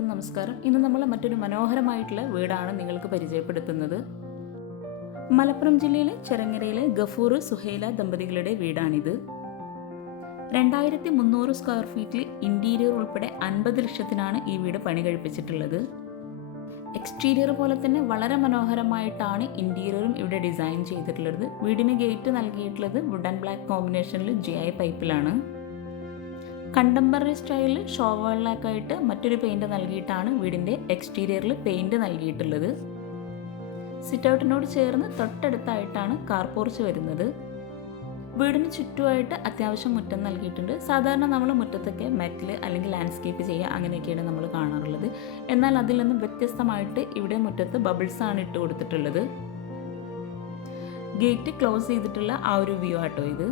എല്ലാവർക്കും നമസ്കാരം. ഇന്ന് നമ്മൾ മറ്റൊരു മനോഹരമായിട്ടുള്ള വീടാണ് നിങ്ങൾക്ക് പരിചയപ്പെടുത്തുന്നത്. മലപ്പുറം ജില്ലയിലെ ചെറങ്ങരയിലെ ഗഫൂർ സുഹേല ദമ്പതികളുടെ വീടാണിത്. രണ്ടായിരത്തി മുന്നൂറ് സ്ക്വയർ ഫീറ്റിൽ ഇന്റീരിയർ ഉൾപ്പെടെ അൻപത് ലക്ഷത്തിനാണ് ഈ വീട് പണി കഴിപ്പിച്ചിട്ടുള്ളത്. എക്സ്റ്റീരിയർ പോലെ തന്നെ വളരെ മനോഹരമായിട്ടാണ് ഇന്റീരിയറും ഇവിടെ ഡിസൈൻ ചെയ്തിട്ടുള്ളത്. വീടിന് ഗേറ്റ് നൽകിയിട്ടുള്ളത് വുഡ് ആൻഡ് ബ്ലാക്ക് കോമ്പിനേഷനിൽ ജി ഐ പൈപ്പിലാണ് കണ്ടംപററി സ്റ്റൈലിൽ ഷോവകളിലൊക്കെയായിട്ട് മറ്റൊരു പെയിന്റ് നൽകിയിട്ടാണ് വീടിന്റെ എക്സ്റ്റീരിയറിൽ പെയിന്റ് നൽകിയിട്ടുള്ളത്. സിറ്റൗട്ടിനോട് ചേർന്ന് തൊട്ടടുത്തായിട്ടാണ് കാർ പോർച്ച് വരുന്നത്. വീടിന് ചുറ്റുമായിട്ട് അത്യാവശ്യം മുറ്റം നൽകിയിട്ടുണ്ട്. സാധാരണ നമ്മൾ മുറ്റത്തൊക്കെ മെറ്റൽ അല്ലെങ്കിൽ ലാൻഡ്സ്കേപ്പ് ചെയ്യുക അങ്ങനെയൊക്കെയാണ് നമ്മൾ കാണാറുള്ളത്. എന്നാൽ അതിൽ നിന്നും വ്യത്യസ്തമായിട്ട് ഇവിടെ മുറ്റത്ത് ബബിൾസ് ആണ് ഇട്ട് കൊടുത്തിട്ടുള്ളത്. ഗേറ്റ് ക്ലോസ് ചെയ്തിട്ടുള്ള ആ ഒരു വ്യൂ ആട്ടോ ഇത്.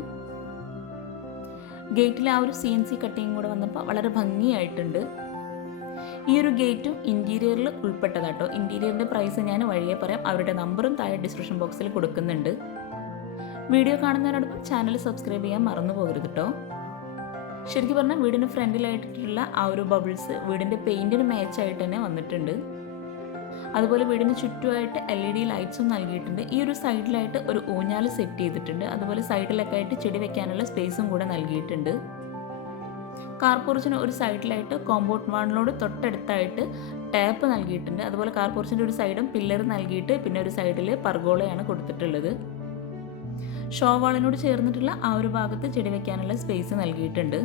ഗേറ്റിൽ ആ ഒരു സി എൻ സി കട്ടിങ് കൂടെ വന്നപ്പോൾ വളരെ ഭംഗിയായിട്ടുണ്ട്. ഈ ഒരു ഗേറ്റും ഇന്റീരിയറിൽ ഉൾപ്പെട്ടതാട്ടോ ഇന്റീരിയറിന്റെ പ്രൈസ് ഞാൻ വഴിയെ പറയാം. അവരുടെ നമ്പറും താഴെ ഡിസ്ക്രിപ്ഷൻ ബോക്സിൽ കൊടുക്കുന്നുണ്ട്. വീഡിയോ കാണുന്നതിനോടൊപ്പം ചാനൽ സബ്സ്ക്രൈബ് ചെയ്യാൻ മറന്നു പോകരുത് കേട്ടോ ശരിക്കും പറഞ്ഞാൽ വീടിന് ഫ്രണ്ടിലായിട്ടുള്ള ആ ഒരു ബബിൾസ് വീടിന്റെ പെയിന്റിന് മാച്ചായിട്ട് തന്നെ വന്നിട്ടുണ്ട്. അതുപോലെ വീടിന് ചുറ്റുമായിട്ട് എൽ ഇ ഡി ലൈറ്റ്സും നൽകിയിട്ടുണ്ട്. ഈ ഒരു സൈഡിലായിട്ട് ഒരു ഊഞ്ഞാൽ സെറ്റ് ചെയ്തിട്ടുണ്ട്. അതുപോലെ സൈഡിലൊക്കെ ആയിട്ട് ചെടി വെക്കാനുള്ള സ്പേസും കൂടെ നൽകിയിട്ടുണ്ട്. കാർ പോർച്ചിന് ഒരു സൈഡിലായിട്ട് കോമ്പൗണ്ട് വാളിനോട് തൊട്ടടുത്തായിട്ട് ടാപ്പ് നൽകിയിട്ടുണ്ട്. അതുപോലെ കാർ പോർച്ചിന്റെ ഒരു സൈഡും പില്ലർ നൽകിയിട്ട് പിന്നെ ഒരു സൈഡിൽ പർഗോളയാണ് കൊടുത്തിട്ടുള്ളത്. ഷോ വാളിനോട് ചേർന്നിട്ടുള്ള ആ ഒരു ഭാഗത്ത് ചെടി വെക്കാനുള്ള സ്പേസ് നൽകിയിട്ടുണ്ട്.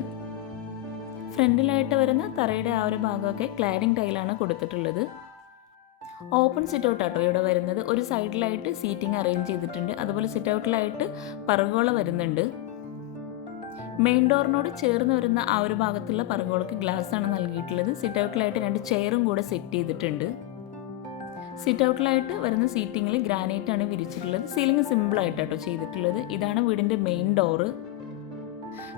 ഫ്രണ്ടിലായിട്ട് വരുന്ന തറയുടെ ആ ഒരു ഭാഗമൊക്കെ ക്ലാഡിംഗ് ടൈലാണ് കൊടുത്തിട്ടുള്ളത്. ഓപ്പൺ സിറ്റ് ഔട്ട് ആട്ടോ ഇവിടെ വരുന്നത്. ഒരു സൈഡിലായിട്ട് സീറ്റിംഗ് അറേഞ്ച് ചെയ്തിട്ടുണ്ട്. അതുപോലെ സിറ്റ് ഔട്ടിലായിട്ട് പറകോള വരുന്നുണ്ട്. മെയിൻ ഡോറിനോട് ചേർന്ന് വരുന്ന ആ ഒരു ഭാഗത്തുള്ള പറകോളക്ക് ഗ്ലാസ് ആണ് നൽകിയിട്ടുള്ളത്. സിറ്റ് ഔട്ടിലായിട്ട് രണ്ട് ചെയറും കൂടെ സെറ്റ് ചെയ്തിട്ടുണ്ട്. സിറ്റ് ഔട്ടിലായിട്ട് വരുന്ന സീറ്റിങ്ങിൽ ഗ്രാനൈറ്റ് ആണ് വിരിച്ചിട്ടുള്ളത്. സീലിംഗ് സിമ്പിൾ ആയിട്ടാട്ടോ ചെയ്തിട്ടുള്ളത്. ഇതാണ് വീടിന്റെ മെയിൻ ഡോറ്.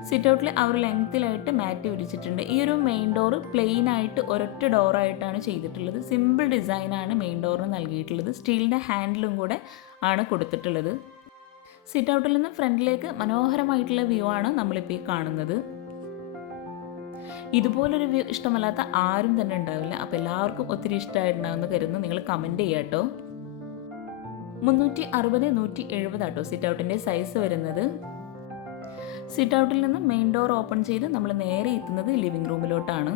സിറ്റ് ഔട്ടിൽ ആ ഒരു ലെങ്ത്തിലായിട്ട് മാറ്റ് വിരിച്ചിട്ടുണ്ട്. ഈ ഒരു മെയിൻ ഡോർ പ്ലെയിൻ ആയിട്ട് ഒരൊറ്റ ഡോറായിട്ടാണ് ചെയ്തിട്ടുള്ളത്. സിമ്പിൾ ഡിസൈനാണ് മെയിൻ ഡോറിന് നൽകിയിട്ടുള്ളത്. സ്റ്റീലിന്റെ ഹാൻഡിലും കൂടെ ആണ് കൊടുത്തിട്ടുള്ളത്. സിറ്റ് ഔട്ടിൽ നിന്ന് ഫ്രണ്ടിലേക്ക് മനോഹരമായിട്ടുള്ള വ്യൂ ആണ് നമ്മളിപ്പോൾ ഈ കാണുന്നത്. ഇതുപോലൊരു വ്യൂ ഇഷ്ടമല്ലാത്ത ആരും തന്നെ ഉണ്ടാവില്ല. അപ്പോൾ എല്ലാവർക്കും ഒത്തിരി ഇഷ്ടമായിട്ടുണ്ടാവുമെന്ന് കരുതുന്നു. നിങ്ങൾ കമന്റ് ചെയ്യാം കേട്ടോ. മുന്നൂറ്റി അറുപത് നൂറ്റി എഴുപതാട്ടോ സിറ്റ് ഔട്ടിന്റെ സൈസ് വരുന്നത്. സിറ്റ് ഔട്ടിൽ നിന്ന് മെയിൻ ഡോർ ഓപ്പൺ ചെയ്ത് നമ്മൾ നേരെ എത്തുന്നത് ലിവിംഗ് റൂമിലോട്ടാണ്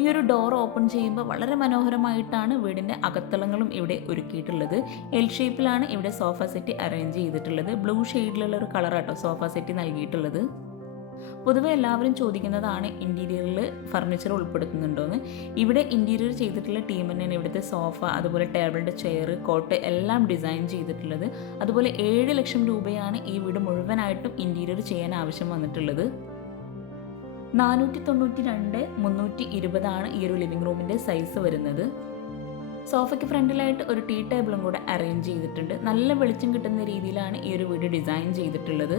ഈ ഒരു ഡോർ ഓപ്പൺ ചെയ്യുമ്പോൾ വളരെ മനോഹരമായിട്ടാണ് വീടിന്റെ അകത്തളങ്ങളും ഇവിടെ ഒരുക്കിയിട്ടുള്ളത്. എൽ ഷേപ്പിലാണ് ഇവിടെ സോഫ സെറ്റ് അറേഞ്ച് ചെയ്തിട്ടുള്ളത്. ബ്ലൂ ഷെയ്ഡിലുള്ള ഒരു കളറാട്ടോ സോഫ സെറ്റ് നൽകിയിട്ടുള്ളത്. പൊതുവെ എല്ലാവരും ചോദിക്കുന്നതാണ് ഇന്റീരിയറിൽ ഫർണിച്ചർ ഉൾപ്പെടുത്തുന്നുണ്ടോയെന്ന് ഇവിടെ ഇന്റീരിയർ ചെയ്തിട്ടുള്ള ടീം തന്നെയാണ് ഇവിടുത്തെ സോഫ അതുപോലെ ടേബിളിന്റെ ചെയർ കോട്ട് എല്ലാം ഡിസൈൻ ചെയ്തിട്ടുള്ളത്. അതുപോലെ ഏഴ് ലക്ഷം രൂപയാണ് ഈ വീട് മുഴുവനായിട്ടും ഇന്റീരിയർ ചെയ്യാൻ ആവശ്യം വന്നിട്ടുള്ളത്. നാനൂറ്റി തൊണ്ണൂറ്റി രണ്ട് മുന്നൂറ്റി ഇരുപതാണ് ഈ ഒരു ലിവിംഗ് റൂമിന്റെ സൈസ് വരുന്നത്. സോഫയ്ക്ക് ഫ്രണ്ടിലായിട്ട് ഒരു ടീ ടേബിളും കൂടെ അറേഞ്ച് ചെയ്തിട്ടുണ്ട്. നല്ല വെളിച്ചം കിട്ടുന്ന രീതിയിലാണ് ഈ ഒരു വീട് ഡിസൈൻ ചെയ്തിട്ടുള്ളത്.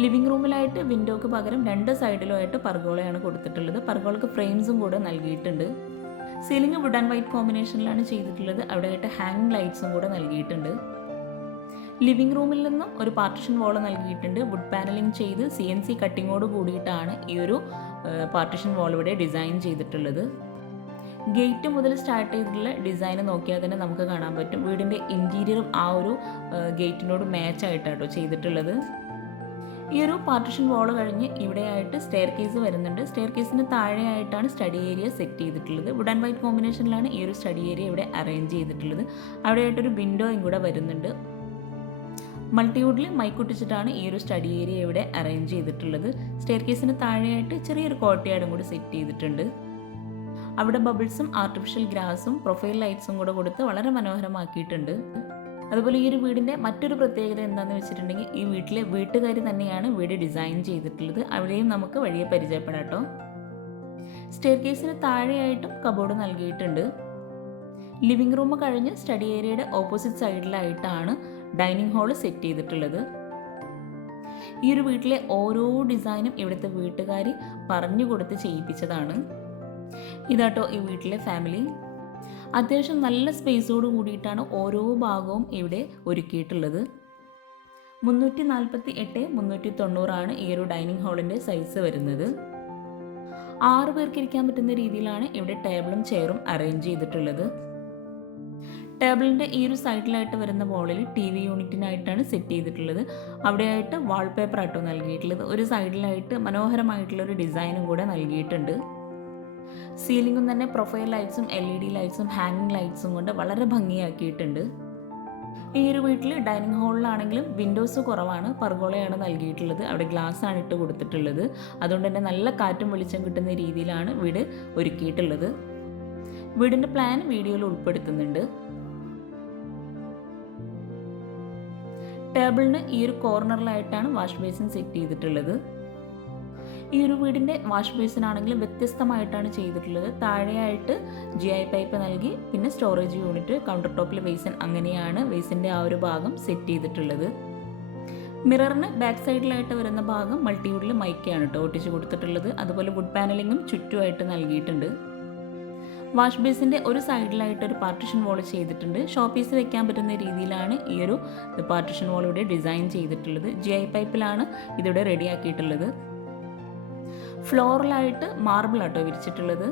ലിവിംഗ് റൂമിലായിട്ട് വിൻഡോക്ക് പകരം രണ്ട് സൈഡിലുമായിട്ട് പർഗോളയാണ് കൊടുത്തിട്ടുള്ളത്. പർഗോളക്ക് ഫ്രെയിംസും കൂടെ നൽകിയിട്ടുണ്ട്. സീലിംഗ് വുഡ് ആൻഡ് വൈറ്റ് കോമ്പിനേഷനിലാണ് ചെയ്തിട്ടുള്ളത്. അവിടെയായിട്ട് ഹാങ് ലൈറ്റ്സും കൂടെ നൽകിയിട്ടുണ്ട്. ലിവിംഗ് റൂമിൽ നിന്നും ഒരു പാർട്ടിഷൻ വാൾ നൽകിയിട്ടുണ്ട്. വുഡ് പാനലിംഗ് ചെയ്ത് സി എൻ സി കട്ടിങ്ങോട് കൂടിയിട്ടാണ് ഈ ഒരു പാർട്ടിഷൻ വാൾ ഇവിടെ ഡിസൈൻ ചെയ്തിട്ടുള്ളത്. ഗേറ്റ് മുതൽ സ്റ്റാർട്ട് ചെയ്തിട്ടുള്ള ഡിസൈൻ നോക്കിയാൽ തന്നെ നമുക്ക് കാണാൻ പറ്റും. വീടിന്റെ ഇന്റീരിയറും ആ ഒരു ഗേറ്റിനോട് മാച്ച് ആയിട്ടാട്ടോ ചെയ്തിട്ടുള്ളത്. ഈ ഒരു പാർട്ടിഷൻ വാൾ കഴിഞ്ഞ് ഇവിടെയായിട്ട് സ്റ്റെയർ കേസ് വരുന്നുണ്ട്. സ്റ്റെയർ കേസിന് താഴെയായിട്ടാണ് സ്റ്റഡി ഏരിയ സെറ്റ് ചെയ്തിട്ടുള്ളത്. വുഡ് ആൻഡ് വൈറ്റ് കോമ്പിനേഷനിലാണ് ഈ ഒരു സ്റ്റഡി ഏരിയ ഇവിടെ അറേഞ്ച് ചെയ്തിട്ടുള്ളത്. അവിടെയായിട്ടൊരു വിൻഡോയും കൂടെ വരുന്നുണ്ട്. മൾട്ടിവുഡിൽ മൈക്കുട്ടിച്ചിട്ടാണ് ഈ ഒരു സ്റ്റഡി ഏരിയ ഇവിടെ അറേഞ്ച് ചെയ്തിട്ടുള്ളത്. സ്റ്റെയർ കേസിന് താഴെയായിട്ട് ചെറിയൊരു കോട്ടയാടും കൂടി സെറ്റ് ചെയ്തിട്ടുണ്ട്. അവിടെ ബബിൾസും ആർട്ടിഫിഷ്യൽ ഗ്രാസും പ്രൊഫൈൽ ലൈറ്റ്സും കൂടെ കൊടുത്ത് വളരെ മനോഹരമാക്കിയിട്ടുണ്ട്. അതുപോലെ ഈ ഒരു വീടിന്റെ മറ്റൊരു പ്രത്യേകത എന്താണെന്ന് വെച്ചിട്ടുണ്ടെങ്കിൽ ഈ വീട്ടിലെ വീട്ടുകാർ തന്നെയാണ് വീട് ഡിസൈൻ ചെയ്തിട്ടുള്ളത്. അവിടെയും നമുക്ക് വഴിയെ പരിചയപ്പെടാട്ടോ സ്റ്റെയർ കേസിന് താഴെയായിട്ടും കബോർഡ് നൽകിയിട്ടുണ്ട്. ലിവിംഗ് റൂം കഴിഞ്ഞ് സ്റ്റഡി ഏരിയയുടെ ഓപ്പോസിറ്റ് സൈഡിലായിട്ടാണ് ഡൈനിങ് ഹാൾ സെറ്റ് ചെയ്തിട്ടുള്ളത്. ഈ ഒരു വീട്ടിലെ ഓരോ ഡിസൈനും ഇവിടുത്തെ വീട്ടുകാർ പറഞ്ഞു കൊടുത്ത് ചെയ്യിപ്പിച്ചതാണ്. ഇതാട്ടോ ഈ വീട്ടിലെ ഫാമിലി അത്യാവശ്യം നല്ല സ്പേസോട് കൂടിയിട്ടാണ് ഓരോ ഭാഗവും ഇവിടെ ഒരുക്കിയിട്ടുള്ളത്. മുന്നൂറ്റി നാൽപ്പത്തി എട്ട് മുന്നൂറ്റി തൊണ്ണൂറാണ് ഈ ഒരു ഡൈനിങ് ഹാളിന്റെ സൈസ് വരുന്നത്. ആറ് പേർക്ക് ഇരിക്കാൻ പറ്റുന്ന രീതിയിലാണ് ഇവിടെ ടേബിളും ചെയറും അറേഞ്ച് ചെയ്തിട്ടുള്ളത്. ടേബിളിന്റെ ഈ ഒരു സൈഡിലായിട്ട് വരുന്ന വോളിൽ ടി വി യൂണിറ്റിനായിട്ടാണ് സെറ്റ് ചെയ്തിട്ടുള്ളത്. അവിടെയായിട്ട് വാൾപേപ്പർ ആട്ടോ നൽകിയിട്ടുള്ളത്. ഒരു സൈഡിലായിട്ട് മനോഹരമായിട്ടുള്ള ഒരു ഡിസൈനും കൂടെ നൽകിയിട്ടുണ്ട്. സീലിംഗും തന്നെ പ്രൊഫൈൽ ലൈറ്റ്സും എൽ ഇ ഡി ലൈറ്റ്സും ഹാങ്ങിങ് ലൈറ്റ്സും കൊണ്ട് വളരെ ഭംഗിയാക്കിയിട്ടുണ്ട്. ഈ ഒരു വീട്ടിൽ ഡൈനിങ് ഹാളിലാണെങ്കിലും വിൻഡോസ് കുറവാണ് പർഗോളയാണ് നൽകിയിട്ടുള്ളത്. അവിടെ ഗ്ലാസ് ആണ് ഇട്ട് കൊടുത്തിട്ടുള്ളത്. അതുകൊണ്ട് തന്നെ നല്ല കാറ്റും വെളിച്ചം കിട്ടുന്ന രീതിയിലാണ് വീട് ഒരുക്കിയിട്ടുള്ളത്. വീടിന്റെ പ്ലാൻ വീഡിയോയിൽ ഉൾപ്പെടുത്തുന്നുണ്ട്. ടേബിളിന് ഈ ഒരു കോർണറിലായിട്ടാണ് വാഷ് ബേസിൻ സെറ്റ് ചെയ്തിട്ടുള്ളത്. ഈ ഒരു വീടിന്റെ വാഷ് ബേസിൻ ആണെങ്കിലും വ്യത്യസ്തമായിട്ടാണ് ചെയ്തിട്ടുള്ളത്. താഴെയായിട്ട് ജി ഐ പൈപ്പ് നൽകി പിന്നെ സ്റ്റോറേജ് യൂണിറ്റ് കൗണ്ടർ ടോപ്പിൽ ബേസിൻ അങ്ങനെയാണ് ബേസിന്റെ ആ ഒരു ഭാഗം സെറ്റ് ചെയ്തിട്ടുള്ളത്. മിററിന് ബാക്ക് സൈഡിലായിട്ട് വരുന്ന ഭാഗം മൾട്ടിവുഡിൽ മൈക്കയാണ് കേട്ടോ ഒട്ടിച്ച് കൊടുത്തിട്ടുള്ളത്. അതുപോലെ വുഡ് പാനലിങ്ങും ചുറ്റുമായിട്ട് നൽകിയിട്ടുണ്ട്. വാഷ് ബേസിന്റെ ഒരു സൈഡിലായിട്ട് ഒരു പാർട്ടിഷൻ വോൾ ചെയ്തിട്ടുണ്ട്. ഷോപ്പീസ് വെക്കാൻ പറ്റുന്ന രീതിയിലാണ് ഈ ഒരു പാർട്ടിഷൻ വോൾ ഇവിടെ ഡിസൈൻ ചെയ്തിട്ടുള്ളത്. ജി ഐ പൈപ്പിലാണ് ഇതിവിടെ റെഡിയാക്കിയിട്ടുള്ളത് ഫ്ലോറിലായിട്ട് മാർബിൾ ആട്ടോ വിരിച്ചിട്ടുള്ളത്.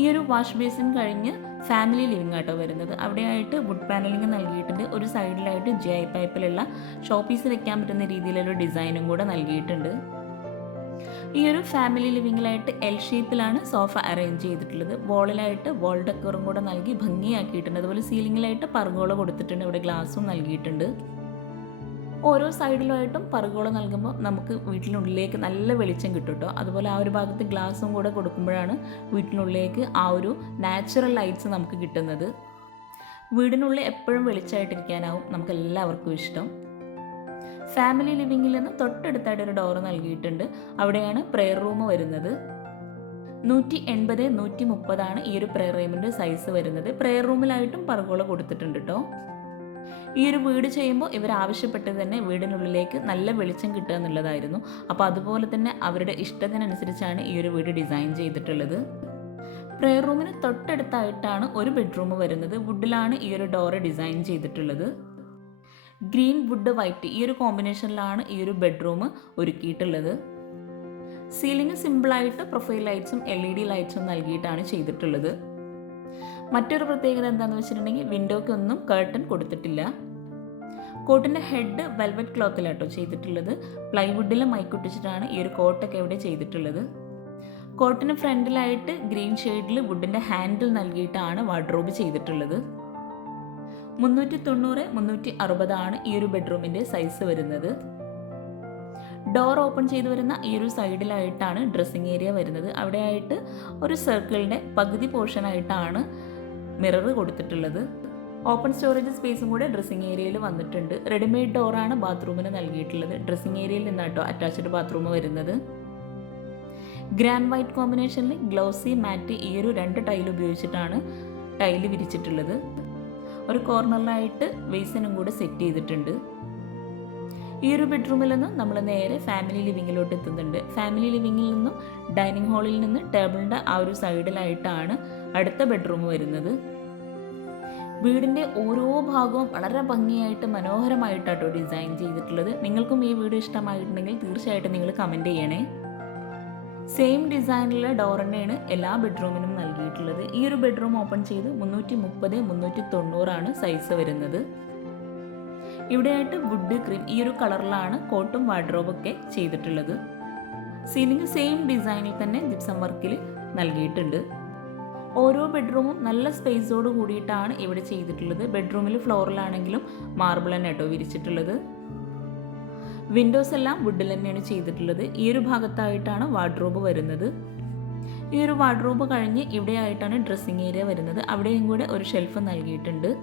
ഈ ഒരു വാഷ് ബേസിൻ കഴിഞ്ഞ് ഫാമിലി ലിവിംഗ് ആട്ടോ വരുന്നത്. അവിടെയായിട്ട് വുഡ് പാനലിംഗ് നൽകിയിട്ടുണ്ട്. ഒരു സൈഡിലായിട്ട് ജി ഐ പൈപ്പിലുള്ള ഷോപ്പീസ് വെക്കാൻ പറ്റുന്ന രീതിയിലുള്ള ഡിസൈനും കൂടെ നൽകിയിട്ടുണ്ട്. ഈ ഒരു ഫാമിലി ലിവിങ്ങിലായിട്ട് എൽ ഷേപ്പിലാണ് സോഫ അറേഞ്ച് ചെയ്തിട്ടുള്ളത്. വോളിലായിട്ട് വോൾ ഡെക്കറും കൂടെ നൽകി ഭംഗിയാക്കിയിട്ടുണ്ട്. അതുപോലെ സീലിംഗിലായിട്ട് പർഗോള കൊടുത്തിട്ടുണ്ട്. ഇവിടെ ഗ്ലാസും നൽകിയിട്ടുണ്ട്. ഓരോ സൈഡിലുമായിട്ടും പറുകോള നൽകുമ്പോൾ നമുക്ക് വീട്ടിനുള്ളിലേക്ക് നല്ല വെളിച്ചം കിട്ടും കേട്ടോ. അതുപോലെ ആ ഒരു ഭാഗത്ത് ഗ്ലാസും കൂടെ കൊടുക്കുമ്പോഴാണ് വീട്ടിനുള്ളിലേക്ക് ആ ഒരു നാച്ചുറൽ ലൈറ്റ്സ് നമുക്ക് കിട്ടുന്നത്. വീടിനുള്ളിൽ എപ്പോഴും വെളിച്ചമായിട്ടിരിക്കാനാവും നമുക്ക് എല്ലാവർക്കും ഇഷ്ടം. ഫാമിലി ലിവിങ്ങിൽ നിന്ന് തൊട്ടടുത്തായിട്ട് ഒരു ഡോറ് നൽകിയിട്ടുണ്ട്. അവിടെയാണ് പ്രെയർ റൂം വരുന്നത്. നൂറ്റി എൺപത് നൂറ്റി മുപ്പതാണ് ഈ ഒരു പ്രെയർ റൂമിന്റെ സൈസ് വരുന്നത്. പ്രെയർ റൂമിലായിട്ടും പറകുകൾ കൊടുത്തിട്ടുണ്ട് കേട്ടോ. ഈ ഒരു വീട് ചെയ്യുമ്പോൾ ഇവർ ആവശ്യപ്പെട്ടത് തന്നെ വീടിനുള്ളിലേക്ക് നല്ല വെളിച്ചം കിട്ടുക എന്നുള്ളതായിരുന്നു. അപ്പോൾ അതുപോലെ തന്നെ അവരുടെ ഇഷ്ടത്തിനനുസരിച്ചാണ് ഈ ഒരു വീട് ഡിസൈൻ ചെയ്തിട്ടുള്ളത്. പ്രെയർ റൂമിന് തൊട്ടടുത്തായിട്ടാണ് ഒരു ബെഡ്റൂം വരുന്നത്. വുഡിലാണ് ഈ ഒരു ഡോറ് ഡിസൈൻ ചെയ്തിട്ടുള്ളത്. ഗ്രീൻ വുഡ് വൈറ്റ് ഈ ഒരു കോമ്പിനേഷനിലാണ് ഈ ഒരു ബെഡ്റൂം ഒരുക്കിയിട്ടുള്ളത്. സീലിംഗ് സിമ്പിളായിട്ട് പ്രൊഫൈൽ ലൈറ്റ്സും എൽ ഇ ഡി ലൈറ്റ്സും നൽകിയിട്ടാണ് ചെയ്തിട്ടുള്ളത്. മറ്റൊരു പ്രത്യേകത എന്താണെന്ന് വെച്ചിട്ടുണ്ടെങ്കിൽ വിൻഡോയ്ക്ക് ഒന്നും കേർട്ടൺ കൊടുത്തിട്ടില്ല. കോട്ടിന്റെ ഹെഡ് വെൽവെറ്റ് ക്ലോത്തിലാട്ടോ ചെയ്തിട്ടുള്ളത്. പ്ലൈവുഡിൽ മൈക്കൊട്ടിച്ചിട്ടാണ് ഈ ഒരു കോട്ടൊക്കെ ഇവിടെ ചെയ്തിട്ടുള്ളത്. കോട്ടിന് ഫ്രണ്ടിലായിട്ട് ഗ്രീൻ ഷെയ്ഡിൽ വുഡിന്റെ ഹാൻഡിൽ നൽകിയിട്ടാണ് വാർഡ്രോബ് ചെയ്തിട്ടുള്ളത്. മുന്നൂറ്റി തൊണ്ണൂറ് മുന്നൂറ്റി അറുപതാണ് ഈ ഒരു ബെഡ്റൂമിന്റെ സൈസ് വരുന്നത്. ഡോർ ഓപ്പൺ ചെയ്തു വരുന്ന ഈ ഒരു സൈഡിലായിട്ടാണ് ഡ്രസ്സിങ് ഏരിയ വരുന്നത്. അവിടെയായിട്ട് ഒരു സർക്കിളിന്റെ പകുതി പോർഷനായിട്ടാണ് മിറർ കൊടുത്തിട്ടുള്ളത്. ഓപ്പൺ സ്റ്റോറേജ് സ്പേസും കൂടെ ഡ്രസ്സിംഗ് ഏരിയയിൽ വന്നിട്ടുണ്ട്. റെഡിമെയ്ഡ് ഡോറാണ് ബാത്റൂമിന് നൽകിയിട്ടുള്ളത്. ഡ്രസ്സിംഗ് ഏരിയയിൽ നിന്നാട്ടോ അറ്റാച്ച്ഡ് ബാത്റൂം വരുന്നത്. ഗ്രാൻഡ് വൈറ്റ് കോമ്പിനേഷനിൽ ഗ്ലൗസി മാറ്റ് ഈ ഒരു രണ്ട് ടൈൽ ഉപയോഗിച്ചിട്ടാണ് ടൈൽ വിരിച്ചിട്ടുള്ളത്. ഒരു കോർണറിലായിട്ട് വെയ്സിനും കൂടെ സെറ്റ് ചെയ്തിട്ടുണ്ട്. ഈ ഒരു ബെഡ്റൂമിൽ നിന്നും നമ്മൾ നേരെ ഫാമിലി ലിവിങ്ങിലോട്ട് എത്തുന്നുണ്ട്. ഫാമിലി ലിവിങ്ങിൽ നിന്നും ഡൈനിങ് ഹാളിൽ നിന്ന് ടേബിളിന്റെ ആ ഒരു സൈഡിലായിട്ടാണ് അടുത്ത ബെഡ്റൂം വരുന്നത്. വീടിന്റെ ഓരോ ഭാഗവും വളരെ ഭംഗിയായിട്ട് മനോഹരമായിട്ടാട്ടോ ഡിസൈൻ ചെയ്തിട്ടുള്ളത്. നിങ്ങൾക്കും ഈ വീഡിയോ ഇഷ്ടമായിട്ടുണ്ടെങ്കിൽ തീർച്ചയായിട്ടും നിങ്ങൾ കമന്റ് ചെയ്യണേ. സെയിം ഡിസൈനിലെ ഡോർ തന്നെയാണ് എല്ലാ ബെഡ്റൂമിനും നൽകിയിട്ടുള്ളത്. ഈ ഒരു ബെഡ്റൂം ഓപ്പൺ ചെയ്ത് മുന്നൂറ്റി മുപ്പത് മുന്നൂറ്റി തൊണ്ണൂറാണ് സൈസ് വരുന്നത്. ഇവിടെയായിട്ട് വുഡ് ക്രീം ഈ ഒരു കളറിലാണ് കോട്ടും വാർഡ്രോബൊക്കെ ചെയ്തിട്ടുള്ളത്. സീലിംഗ് സെയിം ഡിസൈനിൽ തന്നെ ജിപ്സം വർക്കിൽ നൽകിയിട്ടുണ്ട്. ഓരോ ബെഡ്റൂമും നല്ല സ്പേസോട് കൂടിയിട്ടാണ് ഇവിടെ ചെയ്തിട്ടുള്ളത്. ബെഡ്റൂമിൽ ഫ്ലോറിലാണെങ്കിലും മാർബിൾ തന്നെ കേട്ടോ വിരിച്ചിട്ടുള്ളത്. വിൻഡോസ് എല്ലാം വുഡിൽ തന്നെയാണ് ചെയ്തിട്ടുള്ളത്. ഈ ഒരു ഭാഗത്തായിട്ടാണ് വാർഡ്രോബ് വരുന്നത്. ഈ ഒരു വാർഡ്രോബ് കഴിഞ്ഞ് ഇവിടെയായിട്ടാണ് ഡ്രസ്സിങ് ഏരിയ വരുന്നത്. അവിടെയും കൂടെ ഒരു ഷെൽഫ് നൽകിയിട്ടുണ്ട്.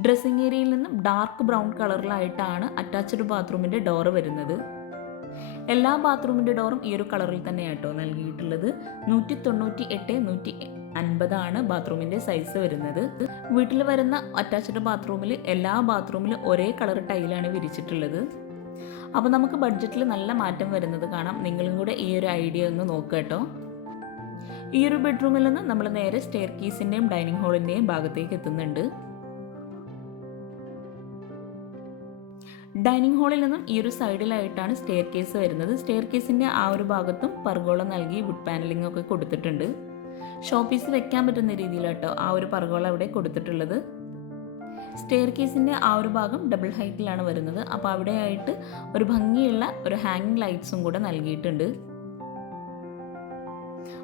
ഡ്രസ്സിങ് ഏരിയയിൽ നിന്നും ഡാർക്ക് ബ്രൗൺ കളറിലായിട്ടാണ് അറ്റാച്ച്ഡ് ബാത്റൂമിന്റെ ഡോറ് വരുന്നത്. എല്ലാ ബാത്റൂമിന്റെ ഡോറും ഈ ഒരു കളറിൽ തന്നെയാട്ടോ നൽകിയിട്ടുള്ളത്. നൂറ്റി തൊണ്ണൂറ്റി എട്ട് നൂറ്റി അൻപതാണ് ബാത്റൂമിന്റെ സൈസ് വരുന്നത്. വീട്ടിൽ വരുന്ന അറ്റാച്ച്ഡ് ബാത്റൂമിൽ എല്ലാ ബാത്റൂമിലും ഒരേ കളർ ടൈലാണ് വിരിച്ചിട്ടുള്ളത്. അപ്പോൾ നമുക്ക് ബഡ്ജറ്റിൽ നല്ല മാറ്റം വരുന്നത് കാണാം. നിങ്ങളും കൂടെ ഈ ഒരു ഐഡിയ ഒന്ന് നോക്കുക കേട്ടോ. ഈ ഒരു ബെഡ്റൂമിൽ നിന്ന് നമ്മൾ നേരെ സ്റ്റെയർ കീസിന്റെയും ഡൈനിങ് ഹാളിന്റെയും ഭാഗത്തേക്ക് എത്തുന്നുണ്ട്. ഡൈനിങ് ഹാളിൽ നിന്നും ഈ ഒരു സൈഡിലായിട്ടാണ് സ്റ്റെയർ കേസ് വരുന്നത്. സ്റ്റെയർ കേസിന്റെ ആ ഒരു ഭാഗത്തും പർഗോള നൽകി വുഡ് പാനലിംഗ് ഒക്കെ കൊടുത്തിട്ടുണ്ട്. ഷോപ്പീസ് വെക്കാൻ പറ്റുന്ന രീതിയിലാട്ടോ ആ ഒരു പർഗോള അവിടെ കൊടുത്തിട്ടുള്ളത്. സ്റ്റെയർ കേസിന്റെ ആ ഒരു ഭാഗം ഡബിൾ ഹൈറ്റിലാണ് വരുന്നത്. അപ്പോൾ അവിടെയായിട്ട് ഒരു ഭംഗിയുള്ള ഒരു ഹാങ്ങിങ് ലൈറ്റ്സും കൂടെ നൽകിയിട്ടുണ്ട്.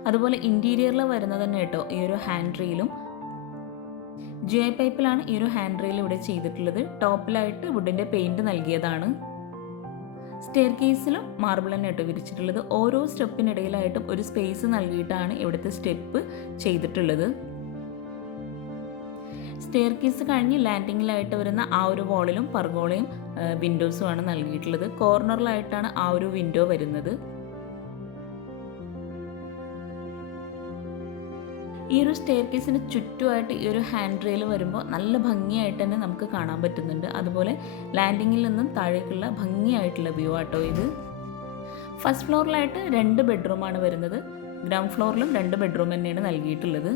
അതുപോലെ ഇന്റീരിയറിൽ വരുന്നത് തന്നെ കേട്ടോ ഈ ഒരു ഹാൻഡ് റെയിലും ജി പൈപ്പിലാണ് ഈ ഒരു ഹാൻഡ് റെയിൽ ഇവിടെ ചെയ്തിട്ടുള്ളത്. ടോപ്പിലായിട്ട് വുഡിന്റെ പെയിന്റ് നൽകിയതാണ്. സ്റ്റെയർ കേസിലും മാർബിൾ തന്നെ ഇട്ട് വിരിച്ചിട്ടുള്ളത്. ഓരോ സ്റ്റെപ്പിനിടയിലായിട്ടും ഒരു സ്പേസ് നൽകിയിട്ടാണ് ഇവിടുത്തെ സ്റ്റെപ്പ് ചെയ്തിട്ടുള്ളത്. സ്റ്റെയർ കേസ് കഴിഞ്ഞ് ലാൻഡിങ്ങിലായിട്ട് വരുന്ന ആ ഒരു വോളിലും പർഗോളയും വിൻഡോസുമാണ് നൽകിയിട്ടുള്ളത്. കോർണറിലായിട്ടാണ് ആ ഒരു വിൻഡോ വരുന്നത്. ഈ ഒരു സ്റ്റെയർ കേസിന് ചുറ്റുമായിട്ട് ഈ ഒരു ഹാൻഡ് റെയിൽ വരുമ്പോൾ നല്ല ഭംഗിയായിട്ട് തന്നെ നമുക്ക് കാണാൻ പറ്റുന്നുണ്ട്. അതുപോലെ ലാൻഡിങ്ങിൽ നിന്നും താഴേക്കുള്ള ഭംഗിയായിട്ടുള്ള വ്യൂ ആട്ടോ ഇത്. ഫസ്റ്റ് ഫ്ലോറിലായിട്ട് രണ്ട് ബെഡ്റൂമാണ് വരുന്നത്. ഗ്രൗണ്ട് ഫ്ലോറിലും രണ്ട് ബെഡ്റൂം തന്നെയാണ് നൽകിയിട്ടുള്ളത്.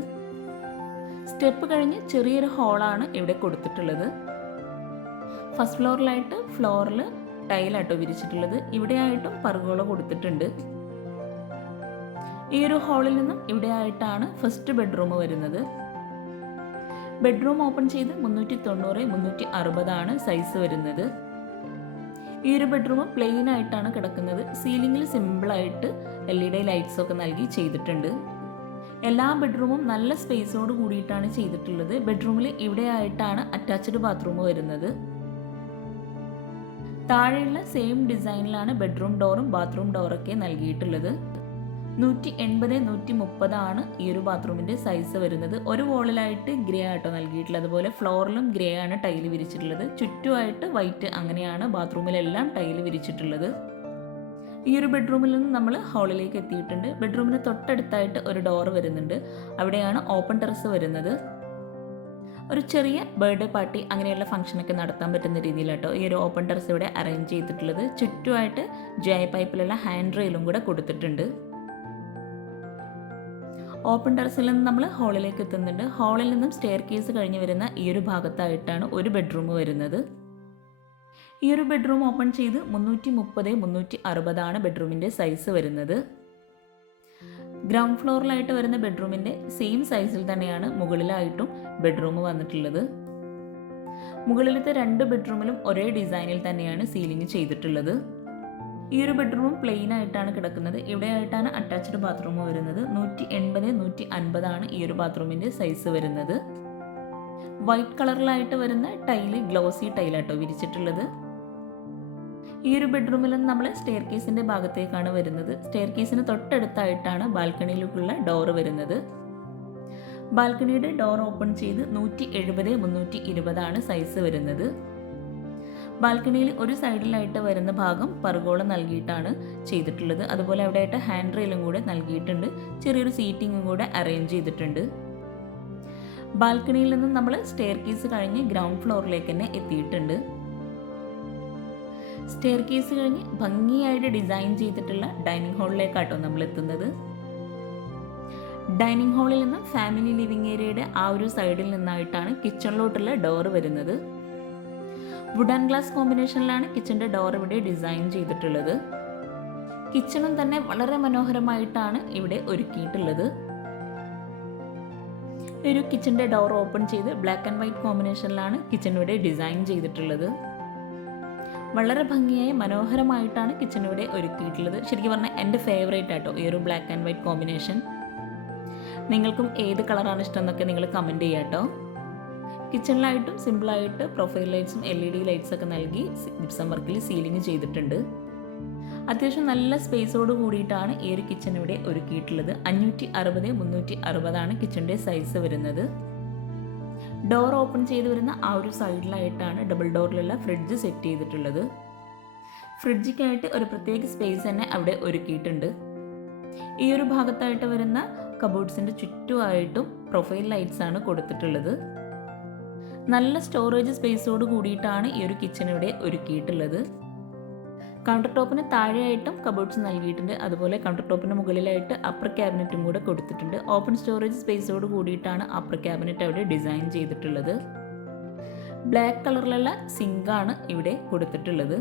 സ്റ്റെപ്പ് കഴിഞ്ഞ് ചെറിയൊരു ഹോളാണ് ഇവിടെ കൊടുത്തിട്ടുള്ളത്. ഫസ്റ്റ് ഫ്ലോറിലായിട്ട് ഫ്ലോറിൽ ടൈലാട്ടോ വിരിച്ചിട്ടുള്ളത്. ഇവിടെയായിട്ടും പർഗോള കൊടുത്തിട്ടുണ്ട്. ഈ ഒരു ഹാളിൽ നിന്നും ഇവിടെ ആയിട്ടാണ് ഫസ്റ്റ് ബെഡ്റൂം വരുന്നത്. ബെഡ്റൂം ഓപ്പൺ ചെയ്ത് മുന്നൂറ്റി തൊണ്ണൂറ് മുന്നൂറ്റി അറുപതാണ് സൈസ് വരുന്നത്. ഈ ഒരു ബെഡ്റൂം പ്ലെയിൻ ആയിട്ടാണ് കിടക്കുന്നത്. സീലിംഗിൽ സിമ്പിളായിട്ട് എൽ ഇ ഡി ലൈറ്റ്സ് ഒക്കെ നൽകി ചെയ്തിട്ടുണ്ട്. എല്ലാ ബെഡ്റൂമും നല്ല സ്പേസോട് കൂടിയിട്ടാണ് ചെയ്തിട്ടുള്ളത്. ബെഡ്റൂമിൽ ഇവിടെയായിട്ടാണ് അറ്റാച്ച്ഡ് ബാത്റൂം വരുന്നത്. താഴെയുള്ള സെയിം ഡിസൈനിലാണ് ബെഡ്റൂം ഡോറും ബാത്റൂം ഡോറൊക്കെ നൽകിയിട്ടുള്ളത്. നൂറ്റി എൺപത് നൂറ്റി മുപ്പതാണ് ഈ ഒരു ബാത്റൂമിന്റെ സൈസ് വരുന്നത്. ഒരു വോളിലായിട്ട് ഗ്രേ ആട്ടോ നൽകിയിട്ടുള്ളത്. അതുപോലെ ഫ്ലോറിലും ഗ്രേ ആണ് ടൈൽ വിരിച്ചിട്ടുള്ളത്. ചുറ്റുമായിട്ട് വൈറ്റ് അങ്ങനെയാണ് ബാത്റൂമിലെല്ലാം ടൈൽ വിരിച്ചിട്ടുള്ളത്. ഈ ഒരു ബെഡ്റൂമിൽ നിന്ന് നമ്മൾ ഹാളിലേക്ക് എത്തിയിട്ടുണ്ട്. ബെഡ്റൂമിന് തൊട്ടടുത്തായിട്ട് ഒരു ഡോർ വരുന്നുണ്ട്. അവിടെയാണ് ഓപ്പൺ ടെറസ് വരുന്നത്. ഒരു ചെറിയ ബർത്ത്ഡേ പാർട്ടി അങ്ങനെയുള്ള ഫംഗ്ഷനൊക്കെ നടത്താൻ പറ്റുന്ന രീതിയിലാട്ടോ ഈ ഒരു ഓപ്പൺ ടെറസ് ഇവിടെ അറേഞ്ച് ചെയ്തിട്ടുള്ളത്. ചുറ്റുമായിട്ട് ജയ പൈപ്പിലുള്ള ഹാൻഡ് റെയിലും കൂടെ കൊടുത്തിട്ടുണ്ട്. ഓപ്പൺ ടെറസിൽ നിന്ന് നമ്മൾ ഹാളിലേക്ക് എത്തുന്നുണ്ട്. ഹാളിൽ നിന്നും സ്റ്റെയർ കേസ് കഴിഞ്ഞ് വരുന്ന ഈ ഒരു ഭാഗത്തായിട്ടാണ് ഒരു ബെഡ്റൂം വരുന്നത്. ഈ ഒരു ബെഡ്റൂം ഓപ്പൺ ചെയ്ത് മുന്നൂറ്റി മുപ്പത് മുന്നൂറ്റി അറുപതാണ് ബെഡ്റൂമിന്റെ സൈസ് വരുന്നത് ഗ്രൗണ്ട് ഫ്ലോറിലായിട്ട് വരുന്ന ബെഡ്റൂമിന്റെ സെയിം സൈസിൽ തന്നെയാണ് മുകളിലായിട്ടും ബെഡ്റൂം വന്നിട്ടുള്ളത്. മുകളിലത്തെ രണ്ട് ബെഡ്റൂമിലും ഒരേ ഡിസൈനിൽ തന്നെയാണ് സീലിംഗ് ചെയ്തിട്ടുള്ളത്. ഈ ഒരു ബെഡ്റൂം പ്ലെയിൻ ആയിട്ടാണ് കിടക്കുന്നത്. ഇവിടെ ആയിട്ടാണ് അറ്റാച്ച്ഡ് ബാത്റൂം വരുന്നത്. നൂറ്റി എൺപത് നൂറ്റി അൻപതാണ് ഈ ഒരു ബാത്റൂമിന്റെ സൈസ് വരുന്നത്. വൈറ്റ് കളറിലായിട്ട് വരുന്ന ടൈൽ ഗ്ലോസി ടൈലാട്ടോ വിരിച്ചിട്ടുള്ളത്. ഈ ഒരു ബെഡ്റൂമിൽ നിന്ന് നമ്മൾ സ്റ്റെയർ കേസിന്റെ ഭാഗത്തേക്കാണ് വരുന്നത്. സ്റ്റെയർ കേസിന് തൊട്ടടുത്തായിട്ടാണ് ബാൽക്കണിയിലേക്കുള്ള ഡോർ വരുന്നത്. ബാൽക്കണിയുടെ ഡോർ ഓപ്പൺ ചെയ്ത് നൂറ്റി എഴുപത് മുന്നൂറ്റി ഇരുപതാണ് സൈസ് വരുന്നത്. ബാൽക്കണിയിൽ ഒരു സൈഡിലായിട്ട് വരുന്ന ഭാഗം പർഗോളം നൽകിയിട്ടാണ് ചെയ്തിട്ടുള്ളത്. അതുപോലെ അവിടെയായിട്ട് ഹാൻഡ് റെയിലും കൂടെ നൽകിയിട്ടുണ്ട്. ചെറിയൊരു സീറ്റിങ്ങും കൂടെ അറേഞ്ച് ചെയ്തിട്ടുണ്ട്. ബാൽക്കണിയിൽ നിന്നും നമ്മൾ സ്റ്റെയർ കേസ് കഴിഞ്ഞ് ഗ്രൗണ്ട് ഫ്ലോറിലേക്ക് തന്നെ എത്തിയിട്ടുണ്ട്. സ്റ്റെയർ കേസ് കഴിഞ്ഞ് ഭംഗിയായിട്ട് ഡിസൈൻ ചെയ്തിട്ടുള്ള ഡൈനിങ് ഹാളിലേക്കാട്ടോ നമ്മൾ എത്തുന്നത്. ഡൈനിങ് ഹാളിൽ നിന്ന് ഫാമിലി ലിവിങ് ഏരിയയുടെ ആ ഒരു സൈഡിൽ നിന്നായിട്ടാണ് കിച്ചണിലോട്ടുള്ള ഡോർ വരുന്നത്. വുഡ് ആൻഡ് ഗ്ലാസ് കോമ്പിനേഷനിലാണ് കിച്ചന്റെ ഡോർ ഇവിടെ ഡിസൈൻ ചെയ്തിട്ടുള്ളത്. കിച്ചണും തന്നെ വളരെ മനോഹരമായിട്ടാണ് ഇവിടെ ഒരുക്കിയിട്ടുള്ളത്. ഒരു കിച്ചന്റെ ഡോർ ഓപ്പൺ ചെയ്ത് ബ്ലാക്ക് ആൻഡ് വൈറ്റ് കോമ്പിനേഷനിലാണ് കിച്ചൺ ഇവിടെ ഡിസൈൻ ചെയ്തിട്ടുള്ളത്. വളരെ ഭംഗിയായി മനോഹരമായിട്ടാണ് കിച്ചൺ ഇവിടെ ഒരുക്കിയിട്ടുള്ളത്. ശരിക്കും പറഞ്ഞാൽ എന്റെ ഫേവറേറ്റ് ആട്ടോ ഈ ഒരു ബ്ലാക്ക് ആൻഡ് വൈറ്റ് കോമ്പിനേഷൻ നിങ്ങൾക്കും ഏത് കളറാണ് ഇഷ്ടം എന്നൊക്കെ നിങ്ങൾ കമന്റ് ചെയ്യാട്ടോ. കിച്ചണിലായിട്ടും സിമ്പിളായിട്ട് പ്രൊഫൈൽ ലൈറ്റ്സും എൽ ഇ ഡി ലൈറ്റ്സ് ഒക്കെ നൽകി ജിപ്സം വർക്കിൽ സീലിംഗ് ചെയ്തിട്ടുണ്ട്. അത്യാവശ്യം നല്ല സ്പേസോട് കൂടിയിട്ടാണ് ഈ ഒരു കിച്ചൺ ഇവിടെ ഒരുക്കിയിട്ടുള്ളത്. അഞ്ഞൂറ്റി അറുപത് മുന്നൂറ്റി അറുപതാണ് കിച്ചണിന്റെ സൈസ് വരുന്നത്. ഡോർ ഓപ്പൺ ചെയ്ത് വരുന്ന ആ ഒരു സൈഡിലായിട്ടാണ് ഡബിൾ ഡോറിലുള്ള ഫ്രിഡ്ജ് സെറ്റ് ചെയ്തിട്ടുള്ളത്. ഫ്രിഡ്ജിക്കായിട്ട് ഒരു പ്രത്യേക സ്പേസ് തന്നെ അവിടെ ഒരുക്കിയിട്ടുണ്ട്. ഈ ഒരു ഭാഗത്തായിട്ട് വരുന്ന കബോർഡ്സിന്റെ ചുറ്റുമായിട്ടും പ്രൊഫൈൽ ലൈറ്റ്സ് ആണ് കൊടുത്തിട്ടുള്ളത്. നല്ല സ്റ്റോറേജ് സ്പേസോട് കൂടിയിട്ടാണ് ഈ ഒരു കിച്ചൺ ഇവിടെ ഒരുക്കിയിട്ടുള്ളത്. കൗണ്ടർ ടോപ്പിന് താഴെയായിട്ടും കബോർഡ്സ് നൽകിയിട്ടുണ്ട്. അതുപോലെ കൗണ്ടർ ടോപ്പിന് മുകളിലായിട്ട് അപ്പർ ക്യാബിനറ്റും കൂടെ കൊടുത്തിട്ടുണ്ട്. ഓപ്പൺ സ്റ്റോറേജ് സ്പേസോട് കൂടിയിട്ടാണ് അപ്പർ ക്യാബിനറ്റ് അവിടെ ഡിസൈൻ ചെയ്തിട്ടുള്ളത്. ബ്ലാക്ക് കളറിലുള്ള സിങ്കാണ് ഇവിടെ കൊടുത്തിട്ടുള്ളത്.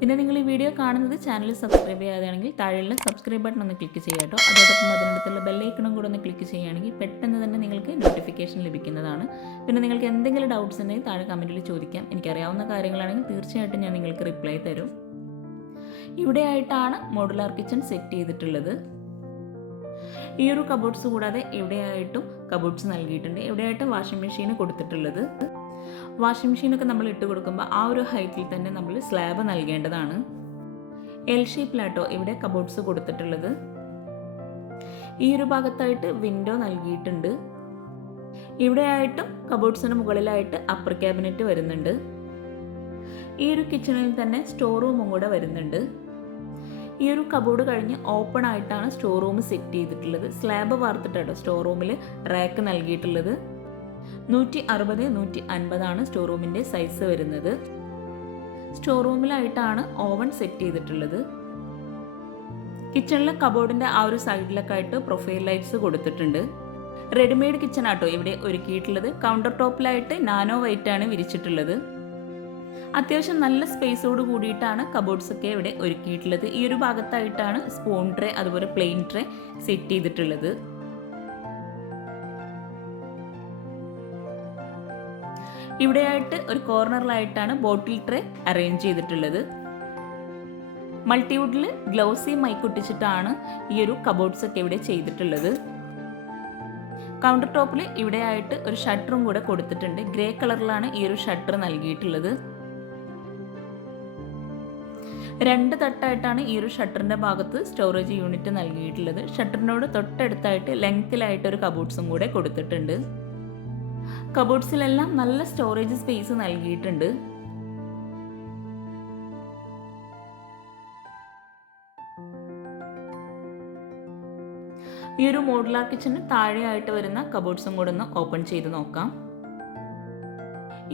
പിന്നെ നിങ്ങൾ ഈ വീഡിയോ കാണുന്നത് ചാനൽ സബ്സ്ക്രൈബ് ചെയ്യാതെയാണെങ്കിൽ താഴെയുള്ള സബ്സ്ക്രൈബ് ബട്ടൺ ഒന്ന് ക്ലിക്ക് ചെയ്യുക കേട്ടോ. അതോടൊപ്പം അതിനടുത്തുള്ള ബെല്ലൈക്കണും കൂടെ ഒന്ന് ക്ലിക്ക് ചെയ്യുകയാണെങ്കിൽ പെട്ടെന്ന് തന്നെ നിങ്ങൾക്ക് നോട്ടിഫിക്കേഷൻ ലഭിക്കുന്നതാണ്. പിന്നെ നിങ്ങൾക്ക് എന്തെങ്കിലും ഡൗട്ട്സ് ഉണ്ടെങ്കിൽ താഴെ കമന്റിൽ ചോദിക്കാം. എനിക്കറിയാവുന്ന കാര്യങ്ങളാണെങ്കിൽ തീർച്ചയായിട്ടും ഞാൻ നിങ്ങൾക്ക് റിപ്ലൈ തരും. ഇവിടെയായിട്ടാണ് മോഡുലാർ കിച്ചൺ സെറ്റ് ചെയ്തിട്ടുള്ളത്. ഈ ഒരു കബോർഡ്സ് കൂടാതെ എവിടെയായിട്ടും കബോർഡ്സ് നൽകിയിട്ടുണ്ട്. എവിടെയായിട്ട് വാഷിംഗ് മെഷീൻ കൊടുത്തിട്ടുള്ളത്? വാഷിംഗ് മെഷീനൊക്കെ നമ്മൾ ഇട്ട് കൊടുക്കുമ്പോൾ ആ ഒരു ഹൈറ്റിൽ തന്നെ നമ്മൾ സ്ലാബ് നൽകേണ്ടതാണ്. എൽ ഷേപ്പിലാട്ടോ ഇവിടെ കബോർഡ്സ് കൊടുത്തിട്ടുള്ളത്. ഈ ഒരു ഭാഗത്തായിട്ട് വിൻഡോ നൽകിയിട്ടുണ്ട്. ഇവിടെയായിട്ടും കബോർഡ്സിന് മുകളിലായിട്ട് അപ്പർ ക്യാബിനറ്റ് വരുന്നുണ്ട്. ഈ ഒരു കിച്ചണിൽ തന്നെ സ്റ്റോർ റൂമും കൂടെ വരുന്നുണ്ട്. ഈ ഒരു കബോർഡ് കഴിഞ്ഞ് ഓപ്പൺ ആയിട്ടാണ് സ്റ്റോർ റൂം സെറ്റ് ചെയ്തിട്ടുള്ളത്. സ്ലാബ് വാർത്തിട്ടാണ് സ്റ്റോർ റൂമിൽ റാക്ക് നൽകിയിട്ടുള്ളത്. നൂറ്റി അറുപത് നൂറ്റി അൻപതാണ് സ്റ്റോർ റൂമിന്റെ സൈസ് വരുന്നത് സ്റ്റോർ റൂമിലായിട്ടാണ് ഓവൻ സെറ്റ് ചെയ്തിട്ടുള്ളത്. കിച്ചണിലെ കബോർഡിന്റെ ആ ഒരു സൈഡിലൊക്കെ ആയിട്ട് പ്രൊഫൈൽ ലൈറ്റ്സ് കൊടുത്തിട്ടുണ്ട്. റെഡിമെയ്ഡ് കിച്ചൺ ആട്ടോ ഇവിടെ ഒരുക്കിയിട്ടുള്ളത്. കൗണ്ടർ ടോപ്പിലായിട്ട് നാനോ വൈറ്റ് ആണ് വിരിച്ചിട്ടുള്ളത്. അത്യാവശ്യം നല്ല സ്പേസോട് കൂടിയിട്ടാണ് കബോർഡ്സ് ഒക്കെ ഇവിടെ ഒരുക്കിയിട്ടുള്ളത്. ഈ ഒരു ഭാഗത്തായിട്ടാണ് സ്പൂൺ ട്രേ അതുപോലെ പ്ലെയിൻ ട്രേ സെറ്റ് ചെയ്തിട്ടുള്ളത്. ഇവിടെയായിട്ട് ഒരു കോർണറിലായിട്ടാണ് ബോട്ടിൽ ട്രേ അറേഞ്ച് ചെയ്തിട്ടുള്ളത്. മൾട്ടിവുഡിൽ ഗ്ലൗസി മൈക്കൊട്ടിച്ചിട്ടാണ് ഈ ഒരു കബോർഡ്സ് ഒക്കെ ഇവിടെ ചെയ്തിട്ടുള്ളത്. കൗണ്ടർ ടോപ്പിൽ ഇവിടെയായിട്ട് ഒരു ഷട്ടറും കൂടെ കൊടുത്തിട്ടുണ്ട്. ഗ്രേ കളറിലാണ് ഈ ഒരു ഷട്ടർ നൽകിയിട്ടുള്ളത്. രണ്ട് തട്ടായിട്ടാണ് ഈ ഒരു ഷട്ടറിന്റെ ഭാഗത്ത് സ്റ്റോറേജ് യൂണിറ്റ് നൽകിയിട്ടുള്ളത്. ഷട്ടറിനോട് തൊട്ടടുത്തായിട്ട് ലെങ്ത്തിലായിട്ട് ഒരു കബോർഡ്സും കൂടെ കൊടുത്തിട്ടുണ്ട്. കബോർഡ്സിലെല്ലാം നല്ല സ്റ്റോറേജ് സ്പേസ് നൽകിയിട്ടുണ്ട്. ഈ ഒരു മോഡുലാർ കിച്ചന് താഴെയായിട്ട് വരുന്ന കബോർഡ്സും കൂടെ ഒന്ന് ഓപ്പൺ ചെയ്ത് നോക്കാം.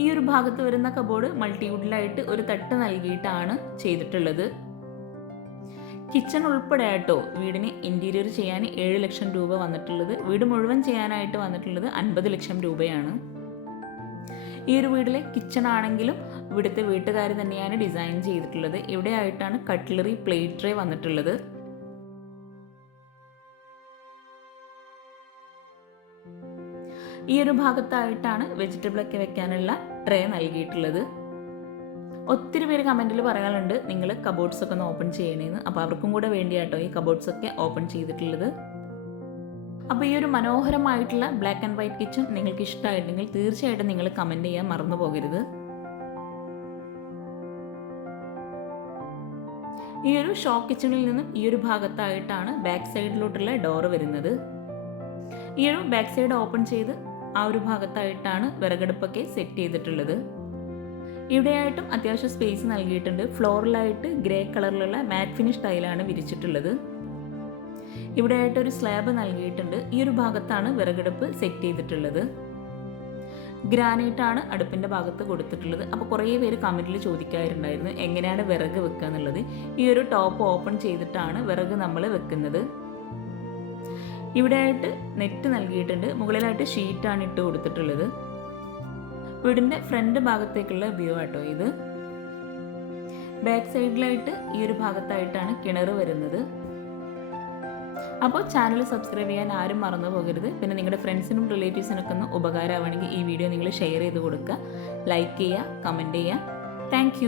ഈ ഒരു ഭാഗത്ത് വരുന്ന കബോർഡ് മൾട്ടിവുഡിലായിട്ട് ഒരു തട്ട് നൽകിയിട്ടാണ് ചെയ്തിട്ടുള്ളത്. കിച്ചൺ ഉൾപ്പെടെ ആയിട്ടോ വീടിന് ഇന്റീരിയർ ചെയ്യാൻ ഏഴ് ലക്ഷം രൂപ വന്നിട്ടുള്ളത്. വീട് മുഴുവൻ ചെയ്യാനായിട്ട് വന്നിട്ടുള്ളത് അൻപത് ലക്ഷം രൂപയാണ്. ഈ ഒരു വീട്ടിലെ കിച്ചൺ ആണെങ്കിലും ഇവിടുത്തെ വീട്ടുകാർ തന്നെയാണ് ഡിസൈൻ ചെയ്തിട്ടുള്ളത്. ഇവിടെ ആയിട്ടാണ് കട്ട്ലറി പ്ലേറ്റ് ട്രേ വന്നിട്ടുള്ളത്. ഈ ഒരു ഭാഗത്തായിട്ടാണ് വെജിറ്റബിൾ ഒക്കെ വെക്കാനുള്ള ട്രേ നൽകിയിട്ടുള്ളത്. ഒത്തിരി പേര് കമന്റിൽ പറയാനുണ്ട് നിങ്ങൾ കബോർഡ്സ് ഒക്കെ ഒന്ന് ഓപ്പൺ ചെയ്യണേന്ന്. അപ്പോൾ അവർക്കും കൂടെ വേണ്ടിയാട്ടോ ഈ കബോർഡ്സ് ഒക്കെ ഓപ്പൺ ചെയ്തിട്ടുള്ളത്. അപ്പോൾ ഈ ഒരു മനോഹരമായിട്ടുള്ള ബ്ലാക്ക് ആൻഡ് വൈറ്റ് കിച്ചൺ നിങ്ങൾക്ക് ഇഷ്ടമായിട്ടുണ്ടെങ്കിൽ തീർച്ചയായിട്ടും നിങ്ങൾ കമന്റ് ചെയ്യാൻ മറന്നു പോകരുത്. ഈ ഒരു ഷോ കിച്ചണിൽ നിന്നും ഈ ഒരു ഭാഗത്തായിട്ടാണ് ബാക്ക് സൈഡിലോട്ടുള്ള ഡോർ വരുന്നത്. ഈ ഒരു ബാക്ക് സൈഡ് ഓപ്പൺ ചെയ്ത് ആ ഒരു ഭാഗത്തായിട്ടാണ് വിറകടുപ്പൊക്കെ സെറ്റ് ചെയ്തിട്ടുള്ളത്. ഇവിടെയായിട്ടും അത്യാവശ്യം സ്പേസ് നൽകിയിട്ടുണ്ട്. ഫ്ലോറിലായിട്ട് ഗ്രേ കളറിലുള്ള മാറ്റ് ഫിനിഷ് ടൈലാണ് വിരിച്ചിട്ടുള്ളത്. ഇവിടെയായിട്ട് ഒരു സ്ലാബ് നൽകിയിട്ടുണ്ട്. ഈ ഒരു ഭാഗത്താണ് വിറകടുപ്പ് സെറ്റ് ചെയ്തിട്ടുള്ളത്. ഗ്രാനൈറ്റ് ആണ് അടുപ്പിന്റെ ഭാഗത്ത് കൊടുത്തിട്ടുള്ളത്. അപ്പോൾ കുറേ പേര് കമന്റിൽ ചോദിക്കാറുണ്ടായിരുന്നു എങ്ങനെയാണ് വിറക് വെക്കുക എന്നുള്ളത്. ഈ ഒരു ടോപ്പ് ഓപ്പൺ ചെയ്തിട്ടാണ് വിറക് നമ്മൾ വെക്കുന്നത്. ഇവിടെയായിട്ട് നെറ്റ് നൽകിയിട്ടുണ്ട്. മുകളിലായിട്ട് ഷീറ്റാണ് ഇട്ട് കൊടുത്തിട്ടുള്ളത്. വീടിന്റെ ഫ്രണ്ട് ഭാഗത്തേക്കുള്ള വ്യൂ ആട്ടോ ഇത്. ബാക്ക് സൈഡിലായിട്ട് ഈ ഒരു ഭാഗത്തായിട്ടാണ് കിണർ വരുന്നത്. അപ്പോൾ ചാനൽ സബ്സ്ക്രൈബ് ചെയ്യാൻ ആരും മറന്നു പോകരുത്. പിന്നെ നിങ്ങളുടെ ഫ്രണ്ട്സിനും റിലേറ്റീവ്സിനൊക്കെ ഒന്ന് ഉപകാരമാണെങ്കിൽ ഈ വീഡിയോ നിങ്ങൾ ഷെയർ ചെയ്ത് കൊടുക്കുക. ലൈക്ക് ചെയ്യുക കമന്റ് ചെയ്യുക. താങ്ക്